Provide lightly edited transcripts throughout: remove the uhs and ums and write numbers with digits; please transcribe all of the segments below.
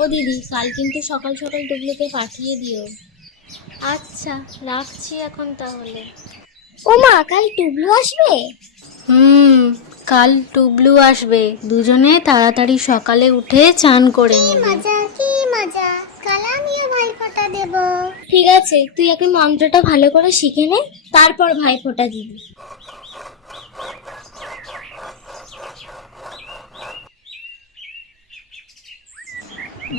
ও দিদি, কাল কিন্তু সকাল সকাল টুবলুকে পাঠিয়ে দিও। আচ্ছা, রাখছি এখন তাহলে। ও মা, কাল টুবলু আসবে? কাল টুবলু আসবে। দুজনে তাড়াতাড়ি সকালে উঠে চান করে নেবে। কি মজা, কাল আমিও ভাইফোঁটা দেব। ঠিক আছে, তুই আগে মন্ত্রটা ভালো করে শিখে নে, তারপর ভাইফোঁটা দিবি।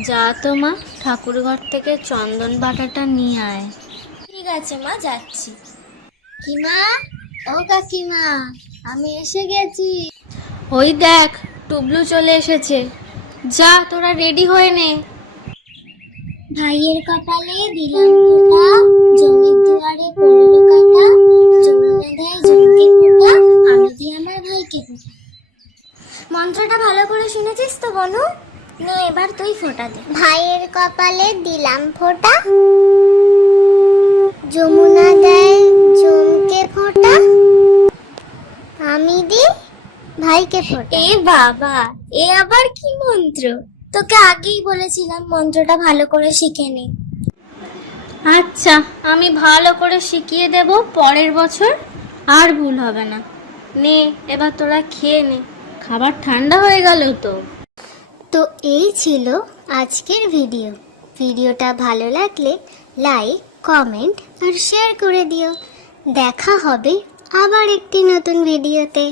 যা তো মা, ঠাকুর ঘর থেকে চন্দন বাটাটা নিয়ে আয়। ঠিক আছে মা, যাচ্ছি। কিমা, ও কাকিমা, আমি এসে গেছি। ওই দেখ, টুবলু চলে এসেছে। যা, তোরা রেডি হয়ে নে। ভাইয়ের কপালে দিলাম ফোঁটা, জমির দুয়ারে পড়লো কাটা, যমুনা দেয় জমকে ফোঁটা, আমি দিই আমার ভাইকে ফোঁটা। মন্ত্রটা ভালো করে শুনেছিস তো বনু? নে এবার তুই ফোঁটা দে। ভাইয়ের কপালে দিলাম ফোঁটা, যমুনা দেয় জমকে ফোঁটা, আমি দিই ভাইকে ফোঁটা। এ বাবা, এ আবার কি মন্ত্র? তোকে আগেই বলেছিলাম মন্ত্রটা ভালো করে শিখে নে। আচ্ছা, আমি ভালো করে শিখিয়ে দেব, পরের বছর আর ভুল হবে না। নে এবার তোরা খেয়ে নে, খাবার ঠান্ডা হয়ে গেল তো। তো এই ছিল আজকের ভিডিওটা ভালো লাগলে লাইক, কমেন্ট আর শেয়ার করে দিও। দেখা হবে আবার একটি নতুন ভিডিওতে।